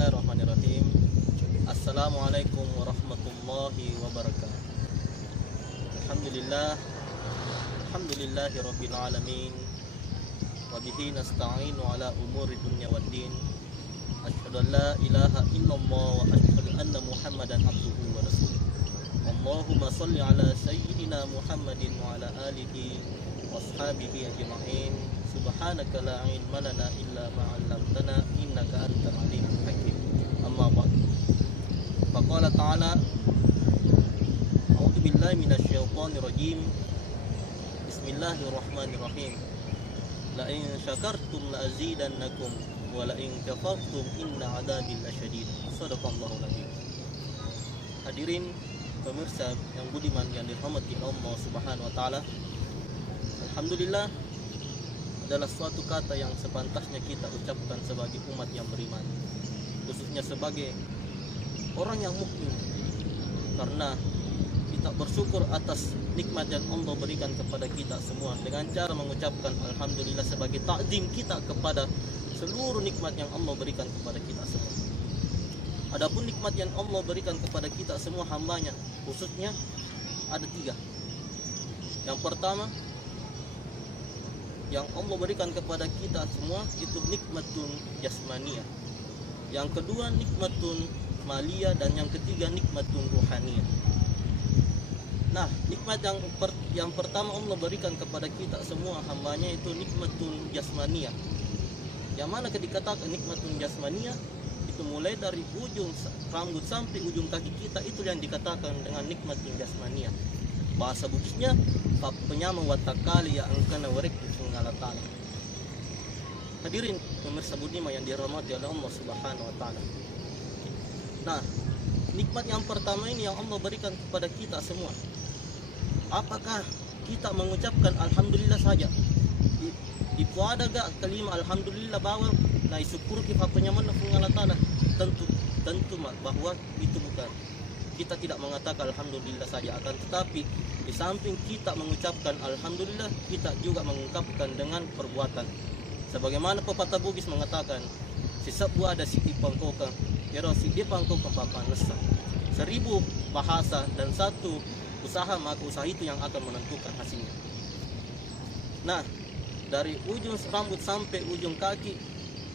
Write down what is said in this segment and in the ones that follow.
Bismillahirrahmanirrahim. Assalamualaikum warahmatullahi wabarakatuh. Alhamdulillah, alhamdulillahirabbil alamin. Wa bihi nasta'inu ala umuri dunya waddin. Asyhadu an la ilaha illallah wa asyhadu anna Muhammadan abduhu wa rasuluh. Allahumma shalli ala sayyidina Muhammadin wa ala alihi washabihi ajma'in. Subhanaka la ilma lana illa ma 'allamtana innaka antal alimul hakim. Amma ba'd. Faqala ta'ala A'udzu billahi minasyaitonir rajim. Bismillahirrahmanirrahim. La in syakartum la azidannakum wa la in kafartum inna 'adzabi lasyadid. Shadaqallahul azim. Hadirin pemirsa yang budiman yang dirahmati Allah Subhanahu wa taala. Alhamdulillah adalah suatu kata yang sepantasnya kita ucapkan sebagai umat yang beriman, khususnya sebagai orang yang mukmin, karena kita bersyukur atas nikmat yang Allah berikan kepada kita semua dengan cara mengucapkan alhamdulillah sebagai takdim kita kepada seluruh nikmat yang Allah berikan kepada kita semua. Adapun nikmat yang Allah berikan kepada kita semua hambanya, khususnya ada 3. Yang pertama yang Allah berikan kepada kita semua itu nikmatun jasmaniyah. Yang kedua nikmatun maliyah, dan yang ketiga nikmatun ruhaniyah. Nah, nikmat yang pertama Allah berikan kepada kita semua hambanya itu nikmatun jasmaniyah. Yang mana dikatakan nikmatun jasmaniyah itu mulai dari ujung rambut sampai ujung kaki kita, itu yang dikatakan dengan nikmatun jasmaniyah. Bahasa Bugisnya penyama watakali ya angkana warik Allah Ta'ala. Hadirin pemirsa budiman yang dirahmati oleh Allah Subhanahu wa taala. Nah, nikmat yang pertama ini yang Allah berikan kepada kita semua. Apakah kita mengucapkan alhamdulillah saja? Di ada gak kelima alhamdulillah bahwa nah syukur kita penyaman Allah Ta'ala? Tentu bahwa itu bukan. Kita tidak mengatakan alhamdulillah saja, akan tetapi di samping kita mengucapkan alhamdulillah, kita juga mengungkapkan dengan perbuatan. Sebagaimana pepatah Bugis mengatakan, si sebu ada si dipangkokan, pero si dipangkokan papan nesa. 1000 bahasa dan 1 usaha, maka usaha itu yang akan menentukan hasilnya. Nah, dari ujung rambut sampai ujung kaki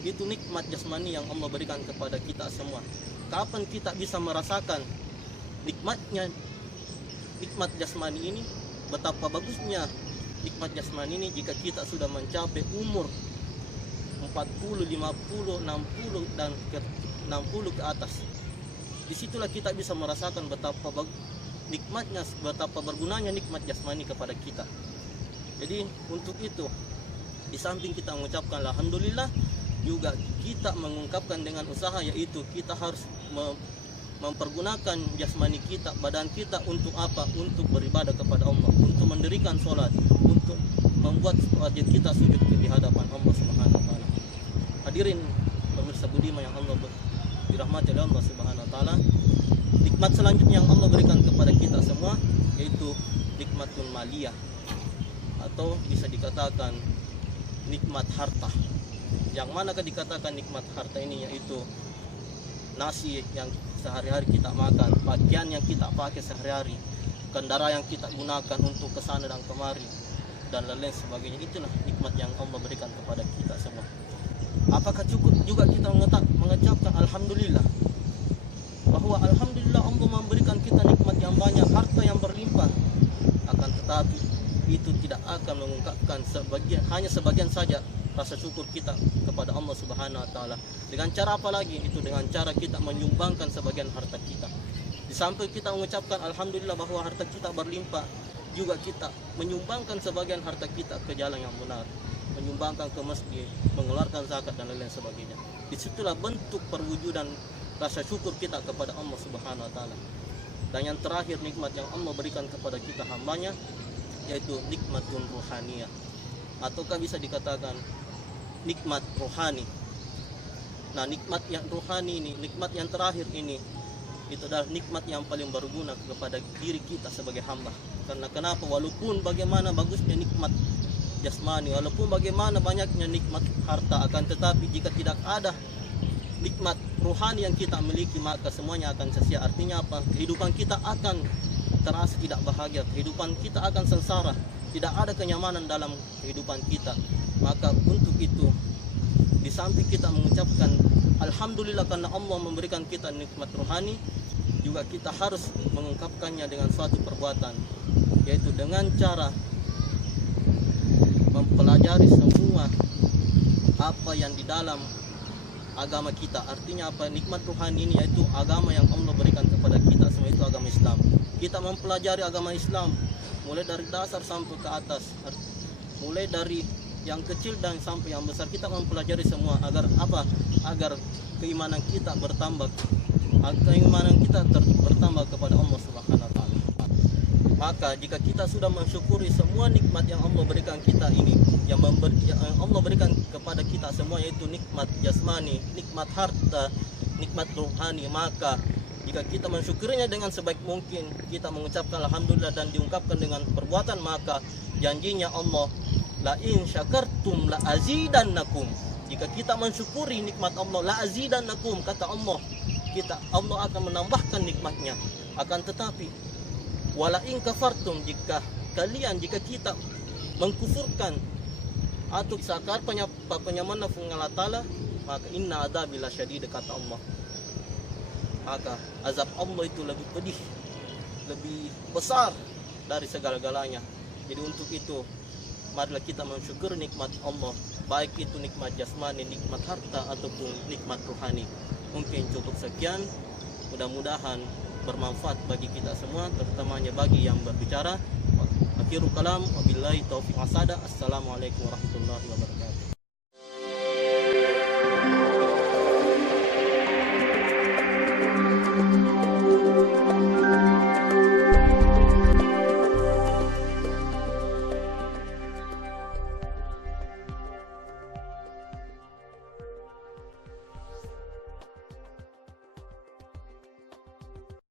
itu nikmat jasmani yang Allah berikan kepada kita semua. Kapan kita bisa merasakan nikmatnya, nikmat jasmani ini? Betapa bagusnya nikmat jasmani ini jika kita sudah mencapai umur 40, 50, 60 dan 60 ke atas. Disitulah kita bisa merasakan betapa nikmatnya, betapa bergunanya nikmat jasmani kepada kita. Jadi untuk itu, di samping kita mengucapkan alhamdulillah, juga kita mengungkapkan dengan usaha, yaitu kita harus mempergunakan jasmani kita, badan kita untuk apa? Untuk beribadah kepada Allah, untuk mendirikan sholat, untuk membuat wajib kita sujud di hadapan Allah Subhanahu wa taala. Hadirin pemirsa budiman yang Allah dirahmati oleh Allah Subhanahu wa taala. Nikmat selanjutnya yang Allah berikan kepada kita semua yaitu nikmatun maliyah, atau bisa dikatakan nikmat harta. Yang manakah dikatakan nikmat harta ini? Yaitu nasi yang sehari-hari kita makan, pakaian yang kita pakai sehari-hari, kendaraan yang kita gunakan untuk kesana dan kemari, dan lain-lain sebagainya. Itulah nikmat yang Allah berikan kepada kita semua. Apakah cukup juga kita mengucapkan alhamdulillah? Bahwa alhamdulillah Allah memberikan kita nikmat yang banyak, harta yang berlimpah. Akan tetapi itu tidak akan mengungkapkan hanya sebagian saja rasa syukur kita kepada Allah Subhanahu wa taala. Dengan cara apa lagi? Itu dengan cara kita menyumbangkan sebagian harta kita. Di samping kita mengucapkan alhamdulillah bahwa harta kita berlimpah, juga kita menyumbangkan sebagian harta kita ke jalan yang benar, menyumbangkan ke masjid, mengeluarkan zakat dan lain-lain sebagainya. Disitulah bentuk perwujudan rasa syukur kita kepada Allah Subhanahu wa taala. Dan yang terakhir, nikmat yang Allah berikan kepada kita hambanya yaitu nikmatun ruhaniyah, ataukah bisa dikatakan nikmat rohani. Nah, nikmat yang rohani ini, nikmat yang terakhir ini, itu adalah nikmat yang paling berguna kepada diri kita sebagai hamba. Karena kenapa? Walaupun bagaimana bagusnya nikmat jasmani, walaupun bagaimana banyaknya nikmat harta, akan tetapi jika tidak ada nikmat rohani yang kita miliki, maka semuanya akan sia-sia. Artinya apa? Kehidupan kita akan terasa tidak bahagia, kehidupan kita akan sengsara, tidak ada kenyamanan dalam kehidupan kita. Maka untuk itu, di samping kita mengucapkan alhamdulillah karena Allah memberikan kita nikmat rohani, juga kita harus mengungkapkannya dengan suatu perbuatan, yaitu dengan cara mempelajari semua apa yang di dalam agama kita. Artinya apa? Nikmat rohani ini yaitu agama yang Allah berikan kepada kita semua, itu agama Islam. Kita mempelajari agama Islam mulai dari dasar sampai ke atas, mulai dari yang kecil dan sampai yang besar, kita mempelajari semua agar apa? Agar keimanan kita bertambah, keimanan kita bertambah kepada Allah Subhanahu wa taala. Maka jika kita sudah mensyukuri semua nikmat yang Allah berikan kita ini, yang Allah berikan kepada kita semua, yaitu nikmat jasmani, nikmat harta, nikmat rohani, maka jika kita mensyukurinya dengan sebaik mungkin, kita mengucapkan alhamdulillah dan diungkapkan dengan perbuatan, maka janjinya Allah, la in syakartum la azidannakum. Jika kita mensyukuri nikmat Allah, la azidannakum, kata Allah, Allah akan menambahkan nikmatnya. Akan tetapi wala in kafartum, jika kita mengkufurkan atau sakar penyamana Allah Ta'ala, maka inna adabi lasyadid, kata Allah. Maka azab Allah itu lebih pedih, lebih besar dari segala-galanya. Jadi untuk itu, marilah kita mensyukur nikmat Allah, baik itu nikmat jasmani, nikmat harta, ataupun nikmat rohani. Mungkin cukup sekian, mudah-mudahan bermanfaat bagi kita semua, terutamanya bagi yang berbicara. Akhirul kalam, wabillahi taufiq wasada. Assalamualaikum warahmatullahi wabarakatuh.